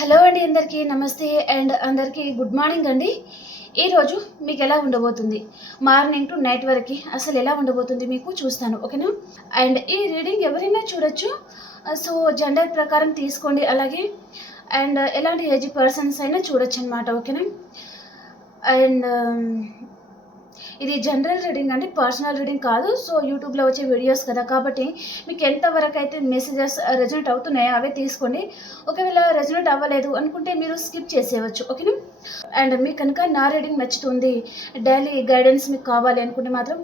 Hello అండి అందరికీ నమస్తే అండ్ అందరికీ గుడ్ మార్నింగ్ అండి. ఈరోజు మీకు ఎలా ఉండబోతుంది? మార్నింగ్ టు నైట్ వరకు అసలు ఎలా ఉండబోతుంది మీకు చూస్తాను ఓకేనా? అండ్ ఈ రీడింగ్ ఎవరైనా చూడొచ్చు. సో జెండర్ ప్రకారం తీసుకోండి అలాగే అండ్ ఎలాంటి ఏజ్ పర్సన్స్ అయినా చూడొచ్చు అనమాట ఓకేనా? అండ్ ఇది జనరల్ రీడింగ్ అంటే పర్సనల్ రీడింగ్ కాదు. సో యూట్యూబ్లో వచ్చే వీడియోస్ కదా కాబట్టి మీకు ఎంతవరకు అయితే మెసేజెస్ రెజల్ట్ అవుతున్నాయో అవే తీసుకోండి. ఒకవేళ రెజల్ట్ అవ్వలేదు అనుకుంటే మీరు స్కిప్ చేసేయవచ్చు ఓకేనా అండ్ మీకు కనుక నా రీడింగ్ నచ్చుతుంది డైలీ గైడెన్స్ మీకు కావాలి అనుకుంటే మాత్రం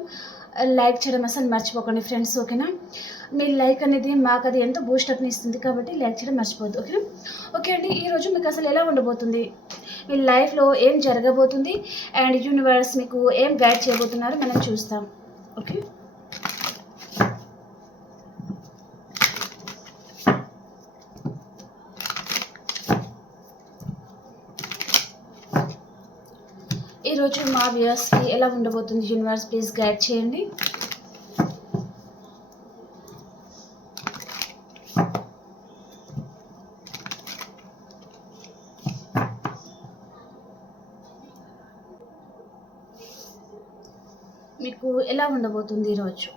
uh, లైక్ చేయడం అసలు మర్చిపోకండి ఫ్రెండ్స్ ఓకేనా మీ లైక్ అనేది మాకు అది ఎంతో బూస్టప్ని ఇస్తుంది కాబట్టి లైక్ చేయడం మర్చిపోద్దు ఓకేనా ఓకే అండి ఈరోజు మీకు అసలు ఎలా ఉండబోతుంది? మీ లైఫ్లో ఏం జరగబోతుంది అండ్ యూనివర్స్ మీకు ఏం గైడ్ చేయబోతున్నారో మనం చూస్తాం. ఓకే? ఈరోజు మా వ్యూయర్స్కి ఎలా ఉండబోతుంది యూనివర్స్? ప్లీజ్ గైడ్ చేయండి మీకు ఎలా ఉండబోతుంది ఈరోజు?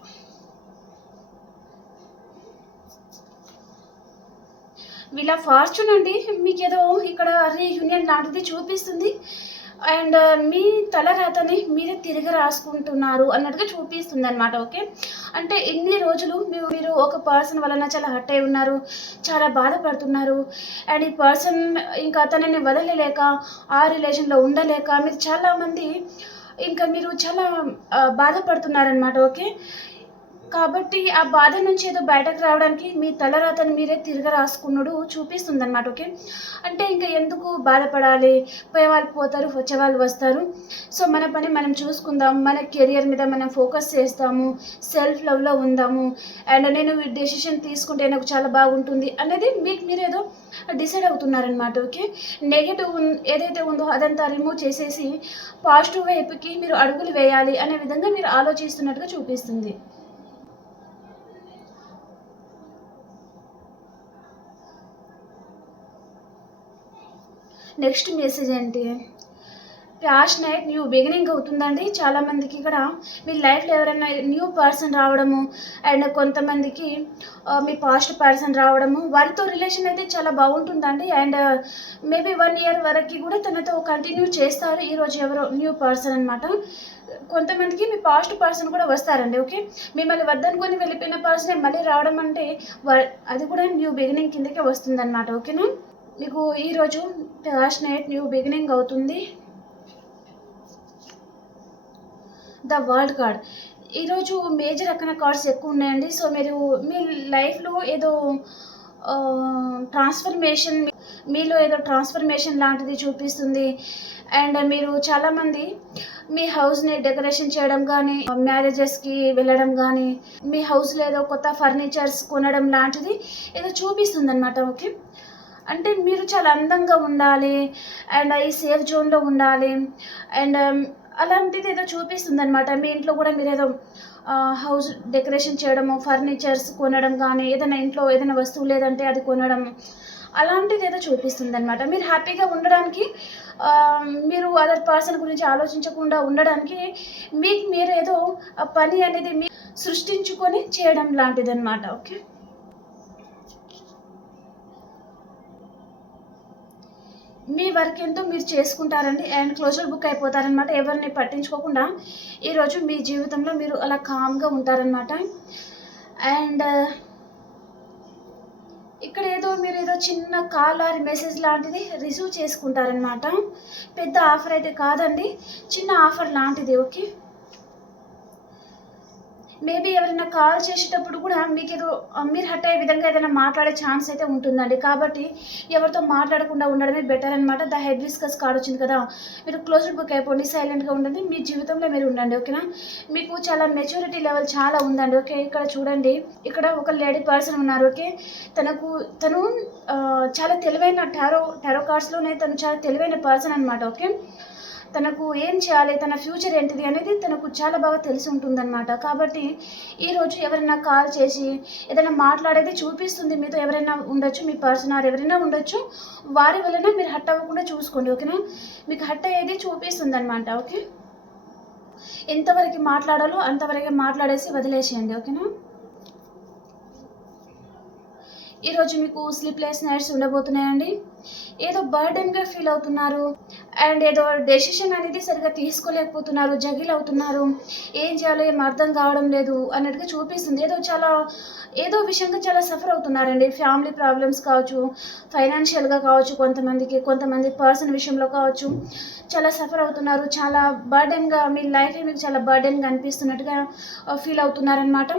వీళ్ళ ఫార్చ్యూన్ అండి మీకు ఏదో ఇక్కడ రీయూనియన్ లాంటిది చూపిస్తుంది. అండ్ మీ తల రాతని మీరే తిరిగి రాసుకుంటున్నారు అన్నట్టుగా చూపిస్తుంది అనమాట ఓకే? అంటే ఇన్ని రోజులు మీరు మీరు ఒక పర్సన్ వలన చాలా హర్ట్ అయి ఉన్నారు చాలా బాధపడుతున్నారు. అండ్ ఈ పర్సన్ ఇంకా తనని వదలలేక ఆ రిలేషన్లో ఉండలేక మీరు చాలామంది ఇంకా మీరు చాలా బాధపడుతున్నారనమాట ఓకే? కాబట్టి ఆ బాధ నుంచి ఏదో బయటకు రావడానికి మీ తలరాతను మీరే తిరగ రాసుకున్నాడు చూపిస్తుంది అనమాట ఓకే? అంటే ఇంకా ఎందుకు బాధపడాలి? పోయేవాళ్ళు పోతారు వచ్చే వాళ్ళు వస్తారు. సో మన పని మనం చూసుకుందాం మన కెరియర్ మీద మనం ఫోకస్ చేస్తాము సెల్ఫ్ లవ్లో ఉందాము అండ్ నేను డెసిషన్ తీసుకుంటే నాకు చాలా బాగుంటుంది అనేది మీకు మీరు ఏదో డిసైడ్ అవుతున్నారనమాట ఓకే? నెగిటివ్ ఏదైతే ఉందో అదంతా రిమూవ్ చేసేసి పాజిటివ్ వైపుకి మీరు అడుగులు వేయాలి అనే విధంగా మీరు ఆలోచిస్తున్నట్టుగా చూపిస్తుంది. నెక్స్ట్ మెసేజ్ ఏంటి? లాస్ట్ నైట్ న్యూ బిగినింగ్ అవుతుందండి. చాలామందికి ఇక్కడ మీ లైఫ్లో ఎవరైనా న్యూ పర్సన్ రావడము అండ్ కొంతమందికి మీ పాస్ట్ పర్సన్ రావడము వారితో రిలేషన్ అయితే చాలా బాగుంటుందండి. అండ్ మేబీ వన్ ఇయర్ వరకు కూడా తనతో కంటిన్యూ చేస్తారు ఈరోజు ఎవరో న్యూ పర్సన్ అనమాట కొంతమందికి మీ పాస్ట్ పర్సన్ కూడా వస్తారండి ఓకే? మిమ్మల్ని వద్దనుకొని వెళ్ళిపోయిన పర్సనే మళ్ళీ రావడం అంటే అది కూడా న్యూ బిగినింగ్ కిందకే వస్తుందన్నమాట ఓకేనా? మీకు ఈరోజు లాస్ట్ నైట్ న్యూ బిగినింగ్ అవుతుంది. The world card. ఈరోజు మేజర్ రకమైన కార్డ్స్ ఎక్కువ ఉన్నాయండి. సో మీరు మీ లైఫ్లో ఏదో ట్రాన్స్ఫర్మేషన్ మీలో ఏదో ట్రాన్స్ఫర్మేషన్ లాంటిది చూపిస్తుంది. అండ్ మీరు చాలామంది మీ హౌస్ని డెకరేషన్ చేయడం కానీ మ్యారేజెస్కి వెళ్ళడం కానీ మీ హౌస్లో ఏదో కొత్త ఫర్నిచర్స్ కొనడం లాంటిది ఏదో చూపిస్తుంది అనమాట ఓకే? అంటే మీరు చాలా అందంగా ఉండాలి అండ్ ఈ సేఫ్ జోన్లో ఉండాలి అండ్ um, అలాంటిది ఏదో చూపిస్తుంది అనమాట మీ ఇంట్లో కూడా మీరు ఏదో హౌస్ డెకరేషన్ చేయడము ఫర్నిచర్స్ కొనడం కానీ ఏదైనా ఇంట్లో ఏదైనా వస్తువు లేదంటే అది కొనడం అలాంటిది ఏదో చూపిస్తుంది అనమాట మీరు హ్యాపీగా ఉండడానికి మీరు అదర్ పర్సన్ గురించి ఆలోచించకుండా ఉండడానికి మీకు మీరు ఏదో ఆ పని అనేది మీ సృష్టించుకొని చేయడం లాంటిది అనమాట ఓకే? మీ వర్క్ ఎంతో మీరు చేసుకుంటారండి అండ్ క్లోజర్ బుక్ అయిపోతారనమాట ఎవరిని పట్టించుకోకుండా ఈరోజు మీ జీవితంలో మీరు అలా కామ్గా ఉంటారనమాట అండ్ ఇక్కడ ఏదో మీరు ఏదో చిన్న కాల్ ఆర్ మెసేజ్ లాంటిది రిసీవ్ చేసుకుంటారనమాట పెద్ద ఆఫర్ అయితే కాదండి. చిన్న ఆఫర్ లాంటిది ఓకే? మేబీ ఎవరైనా కాల్ చేసేటప్పుడు కూడా మీకు ఏదో మీరు హట్ అయ్యే విధంగా ఏదైనా మాట్లాడే ఛాన్స్ అయితే ఉంటుందండి. కాబట్టి ఎవరితో మాట్లాడకుండా ఉండడమే బెటర్ అనమాట ద హెడ్ విస్కస్ కార్డ్ వచ్చింది కదా మీరు క్లోజ్డ్ బుక్ అయిపోండి సైలెంట్గా ఉండండి మీ జీవితంలో మీరు ఉండండి ఓకేనా మీకు చాలా మెచ్యూరిటీ లెవెల్ చాలా ఉందండి ఓకే ఇక్కడ చూడండి ఇక్కడ ఒక లేడీ పర్సన్ ఉన్నారు ఓకే తనకు తను చాలా తెలివైన టారో టారో కార్డ్స్లోనే తను చాలా తెలివైన పర్సన్ అనమాట ఓకే తనకు ఏం చేయాలి తన ఫ్యూచర్ ఏంటిది అనేది తనకు చాలా బాగా తెలిసి ఉంటుందన్నమాట. కాబట్టి ఈరోజు ఎవరైనా కాల్ చేసి ఏదైనా మాట్లాడేది చూపిస్తుంది మీతో ఎవరైనా ఉండొచ్చు మీ పర్సన్ ఆర్ ఎవరైనా ఉండొచ్చు వారి వలన మీరు హట్ అవ్వకుండా చూసుకోండి ఓకేనా? మీకు హట్ అయ్యేది చూపిస్తుంది అనమాట ఓకే? ఎంతవరకు మాట్లాడాలో అంతవరకే మాట్లాడేసి వదిలేసేయండి ఓకేనా? ఈరోజు మీకు స్లీప్లెస్ నైట్స్ ఉండబోతున్నాయండి. ఏదో బర్డెన్గా ఫీల్ అవుతున్నారు. అండ్ ఏదో డెసిషన్ అనేది సరిగా తీసుకోలేకపోతున్నారు జగిల్ అవుతున్నారు. ఏం చేయాలో ఏం అర్థం కావడం లేదు అన్నట్టుగా చూపిస్తుంది. ఏదో చాలా ఏదో విషయంగా చాలా సఫర్ అవుతున్నారండి. ఫ్యామిలీ ప్రాబ్లమ్స్ కావచ్చు ఫైనాన్షియల్గా కావచ్చు కొంతమందికి కొంతమంది పర్సన్ విషయంలో కావచ్చు చాలా సఫర్ అవుతున్నారు. చాలా బర్డెన్గా మీ లైఫ్ మీకు చాలా బర్డెన్గా అనిపిస్తున్నట్టుగా uh, ఫీల్ అవుతున్నారనమాట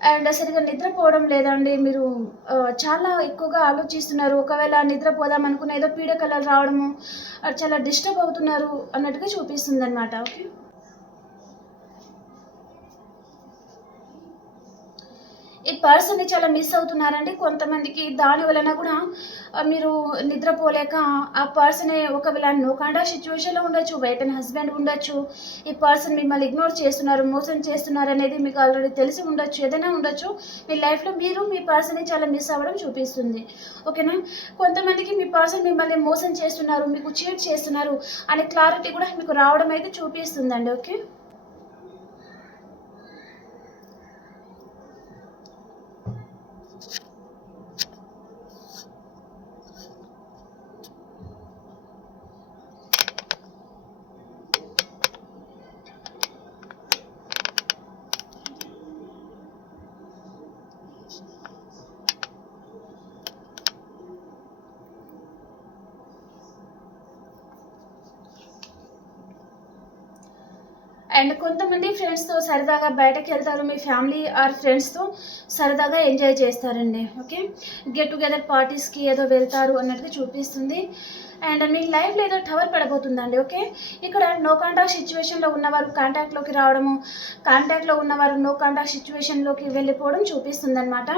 అండ్ సరిగా నిద్రపోవడం లేదండి. మీరు చాలా ఎక్కువగా ఆలోచిస్తున్నారు. ఒకవేళ నిద్రపోదాం అనుకున్న ఏదో పీడకలలు రావడము చాలా డిస్టర్బ్ అవుతున్నారు అన్నట్టుగా చూపిస్తుంది అనమాట ఓకే. ఈ పర్సన్ని చాలా మిస్ అవుతున్నారండి. కొంతమందికి దాని వలన కూడా మీరు నిద్రపోలేక ఆ పర్సనే ఒకవేళ నోకాండా సిచ్యువేషన్లో ఉండొచ్చు వైట్ అండ్ హస్బెండ్ ఉండొచ్చు ఈ పర్సన్ మిమ్మల్ని ఇగ్నోర్ చేస్తున్నారు మోసం చేస్తున్నారు అనేది మీకు ఆల్రెడీ తెలిసి ఉండొచ్చు ఏదైనా ఉండొచ్చు. మీ లైఫ్లో మీరు మీ పర్సన్ని చాలా మిస్ అవ్వడం చూపిస్తుంది. ఓకేనా? కొంతమందికి మీ పర్సన్ మిమ్మల్ని మోసం చేస్తున్నారు మీకు చీట్ చేస్తున్నారు అనే క్లారిటీ కూడా మీకు రావడం అయితే చూపిస్తుందండి. ఓకే? అండ్ కొంతమంది ఫ్రెండ్స్తో సరదాగా బయటకు వెళ్తారు. మీ ఫ్యామిలీ ఆర్ ఫ్రెండ్స్తో సరదాగా ఎంజాయ్ చేస్తారండి. ఓకే గెట్ టుగెదర్ పార్టీస్కి ఏదో వెళ్తారు అన్నట్టుగా చూపిస్తుంది. అండ్ మీ లైఫ్లో ఏదో టవర్ పడబోతుందండి. ఓకే ఇక్కడ నో కాంటాక్ట్ సిచ్యువేషన్లో ఉన్నవారు కాంటాక్ట్లోకి రావడము కాంటాక్ట్లో ఉన్నవారు నో కాంటాక్ట్ సిచ్యువేషన్లోకి వెళ్ళిపోవడం చూపిస్తుంది అనమాట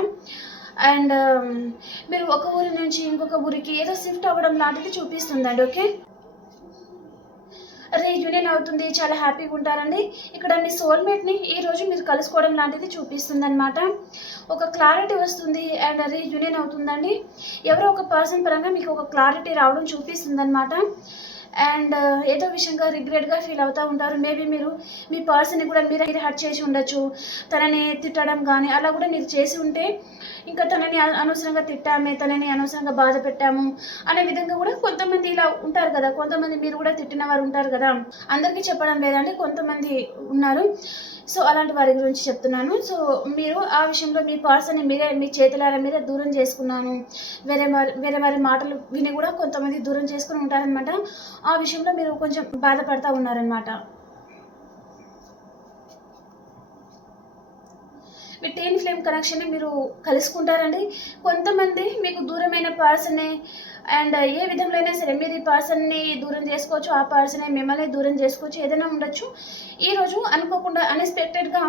అండ్ um, మీరు ఒక ఊరి నుంచి ఇంకొక ఊరికి ఏదో షిఫ్ట్ అవ్వడం లాంటిది చూపిస్తుందండి. ఓకే రీయూనియన్ అవుతుంది చాలా హ్యాపీగా ఉంటారండి. ఇక్కడ మీ సోల్మేట్ని ఈ రోజు మీరు కలుసుకోవడం లాంటిది చూపిస్తుంది అనమాట ఒక క్లారిటీ వస్తుంది అండ్ రీయూనియన్ అవుతుందండి. ఎవరో ఒక పర్సన్ పరంగా మీకు ఒక క్లారిటీ రావడం చూపిస్తుంది అనమాట అండ్ ఏదో విషయంగా రిగ్రెట్గా ఫీల్ అవుతూ ఉంటారు. మేబీ మీరు మీ పర్సన్ని కూడా మీరు మీరు హర్ట్ చేసి ఉండొచ్చు. తనని తిట్టడం కానీ అలా కూడా మీరు చేసి ఉంటే ఇంకా తనని అనవసరంగా తిట్టామే తనని అనవసరంగా బాధ పెట్టాము అనే విధంగా కూడా కొంతమంది ఇలా ఉంటారు కదా. కొంతమంది మీరు కూడా తిట్టిన వారు ఉంటారు కదా. అందరికీ చెప్పడం లేదండి. కొంతమంది ఉన్నారు. సో అలాంటి వారి గురించి చెప్తున్నాను. సో మీరు ఆ విషయంలో మీ పర్సన్ని మీరే మీ చేతులారా మీరే దూరం చేసుకున్నాను. వేరే వారి వేరే వారి మాటలు విని కూడా కొంతమంది దూరం చేసుకుని ఉంటారనమాట ఆ విషయంలో మీరు కొంచెం బాధపడతా ఉన్నారనమాట మీ టెన్ ఫ్లేమ్ కనెక్షన్ని మీరు కలుసుకుంటారండి. కొంతమంది మీకు దూరమైన పర్సనే అండ్ ఏ విధంలో అయినా సరే మీరు ఈ పర్సన్ని దూరం చేసుకోవచ్చు ఆ పర్సనే మిమ్మల్ని దూరం చేసుకోవచ్చు ఏదైనా ఉండొచ్చు. ఈరోజు అనుకోకుండా అన్ఎక్స్పెక్టెడ్గా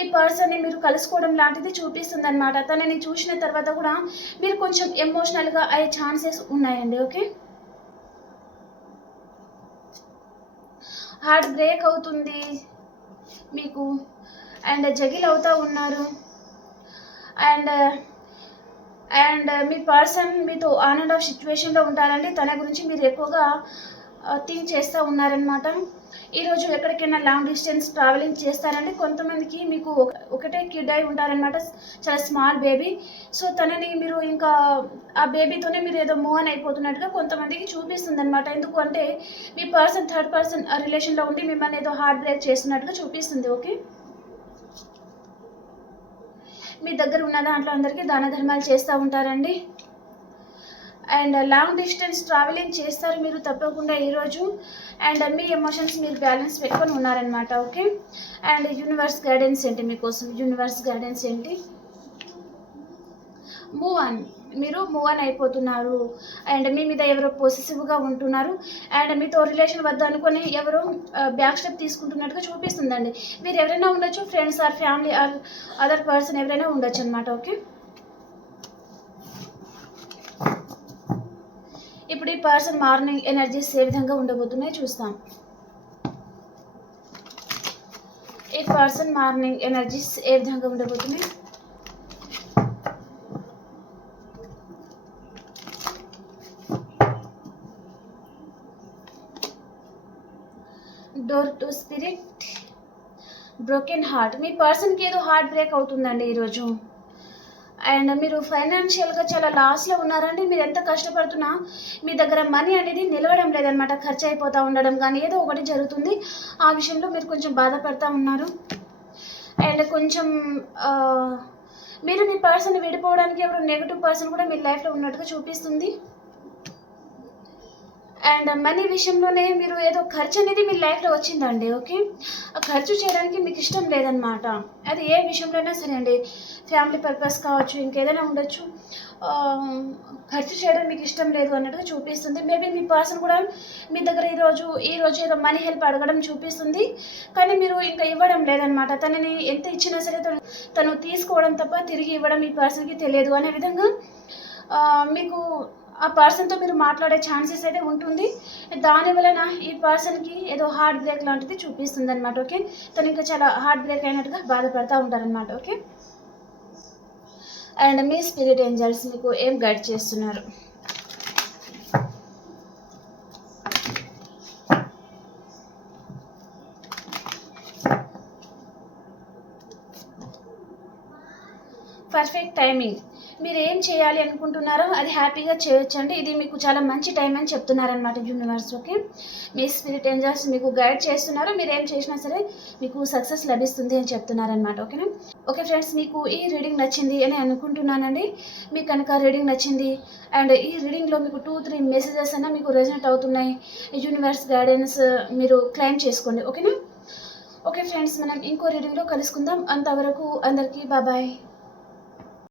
ఈ పర్సన్ని మీరు కలుసుకోవడం లాంటిది చూపిస్తుంది అనమాట తనని చూసిన తర్వాత కూడా మీరు కొంచెం ఎమోషనల్గా అయ్యే ఛాన్సెస్ ఉన్నాయండి ఓకే? హార్ట్ బ్రేక్ అవుతుంది మీకు. అండ్ జగిల్ అవుతూ ఉన్నారు. అండ్ అండ్ మీ పర్సన్ మీతో ఆన్ అండ్ ఆఫ్ సిచ్యువేషన్లో ఉంటారండి. తన గురించి మీరు ఎక్కువగా థింక్ చేస్తూ ఉన్నారనమాట ఈరోజు ఎక్కడికైనా లాంగ్ డిస్టెన్స్ ట్రావెలింగ్ చేస్తారండి కొంతమందికి మీకు ఒకటే కిడ్ అయి ఉంటారనమాట చాలా స్మాల్ బేబీ సో తనని మీరు ఇంకా ఆ బేబీతోనే మీరు ఏదో మూవ్ అని అయిపోతున్నట్టుగా కొంతమందికి చూపిస్తుంది అనమాట ఎందుకంటే మీ పర్సన్ థర్డ్ పర్సన్ రిలేషన్లో ఉండి మిమ్మల్ని ఏదో హార్ట్ బ్రేక్ చేస్తున్నట్టుగా చూపిస్తుంది ఓకే మీ దగ్గర ఉన్న దాంట్లో అందరికీ దాన ధర్మాలు చేస్తూ ఉంటారండి. అండ్ లాంగ్ డిస్టెన్స్ ట్రావెలింగ్ చేస్తారు మీరు తప్పకుండా ఈరోజు అండ్ మీ ఎమోషన్స్ మీరు బ్యాలెన్స్ పెట్టుకొని ఉన్నారనమాట ఓకే? అండ్ యూనివర్స్ గైడెన్స్ ఏంటి మీకోసం? యూనివర్స్ గైడెన్స్ ఏంటి? మూవ్ ఆన్ మీరు మూవ్ ఆన్ అయిపోతున్నారు. అండ్ మీ మీద ఎవరో పొసెసివ్గా ఉంటున్నారు. అండ్ మీతో రిలేషన్ వద్ద అనుకుని ఎవరో బ్యాక్ స్టెప్ తీసుకుంటున్నట్టుగా చూపిస్తుందండి. మీరు ఎవరైనా ఉండొచ్చు friends or family or other person ఎవరైనా ఉండొచ్చు అనమాట ఓకే? పర్సన్ మార్నింగ్ ఎనర్జీస్ ఏ విధంగా ఉండబోతున్నాయి చూస్తాం. ఈ పర్సన్ మార్నింగ్ ఎనర్జీస్ ఏ విధంగా ఉండబోతున్నాయి? Door to spirit broken heart మీ పర్సన్కి ఏదో హార్ట్ బ్రేక్ అవుతుందండి ఈరోజు. అండ్ మీరు ఫైనాన్షియల్గా చాలా లాస్లో ఉన్నారండి. మీరు ఎంత కష్టపడుతున్నా మీ దగ్గర మనీ అనేది నిలవడం లేదనమాట ఖర్చు అయిపోతూ ఉండడం కానీ ఏదో ఒకటి జరుగుతుంది. ఆ విషయంలో మీరు కొంచెం బాధపడుతూ ఉన్నారు. అండ్ కొంచెం మీరు మీ పర్సన్ విడిపోవడానికి ఎవరు నెగిటివ్ పర్సన్ కూడా మీ లైఫ్లో ఉన్నట్టుగా చూపిస్తుంది. అండ్ మనీ విషయంలోనే మీరు ఏదో ఖర్చు అనేది మీ లైఫ్లో వచ్చిందండి ఓకే ఆ ఖర్చు చేయడానికి మీకు ఇష్టం లేదనమాట అది ఏ విషయంలోనే సరే అండి ఫ్యామిలీ పర్పస్ కావచ్చు ఇంకేదైనా ఉండొచ్చు. ఖర్చు చేయడం మీకు ఇష్టం లేదు అన్నట్టుగా చూపిస్తుంది. మేబీ మీ పర్సన్ కూడా మీ దగ్గర ఈరోజు ఈ రోజు ఏదో మనీ హెల్ప్ అడగడం చూపిస్తుంది. కానీ మీరు ఇంకా ఇవ్వడం లేదనమాట తనని ఎంత ఇచ్చినా సరే తను తను తీసుకోవడం తప్ప తిరిగి ఇవ్వడం ఈ పర్సన్కి తెలియదు. అనే విధంగా మీకు ఆ పర్సన్తో మీరు మాట్లాడే ఛాన్సెస్ అయితే ఉంటుంది. దాని వలన ఈ పర్సన్కి ఏదో హార్ట్ బ్రేక్ లాంటిది చూపిస్తుంది అనమాట ఓకే? తను ఇంకా చాలా హార్ట్ బ్రేక్ అయినట్టుగా బాధపడతా ఉంటారనమాట ఓకే? అండ్ మీ స్పిరిట్ ఏంజల్స్ మీకు ఏం గైడ్ చేస్తున్నారు? పర్ఫెక్ట్ టైమింగ్ మీరు ఏం చేయాలి అనుకుంటున్నారో అది హ్యాపీగా చేయొచ్చండి. ఇది మీకు చాలా మంచి టైం అని చెప్తున్నారనమాట యూనివర్స్ ఓకే. మీ స్పిరిట్ ఏంజల్స్ మీకు గైడ్ చేస్తున్నారు. మీరు ఏం చేసినా సరే మీకు సక్సెస్ లభిస్తుంది అని చెప్తున్నారనమాట ఓకేనా? ఓకే ఫ్రెండ్స్ మీకు ఈ రీడింగ్ నచ్చింది అని అనుకుంటున్నానండి. మీకు కనుక రీడింగ్ నచ్చింది అండ్ ఈ రీడింగ్లో మీకు టూ త్రీ మెసేజెస్ అయినా మీకు రెజనెట్ అవుతున్నాయి యూనివర్స్ గైడెన్స్ మీరు క్లైమ్ చేసుకోండి. ఓకేనా? ఓకే ఫ్రెండ్స్ మనం ఇంకో రీడింగ్లో కలుసుకుందాం. అంతవరకు అందరికీ బాబాయ్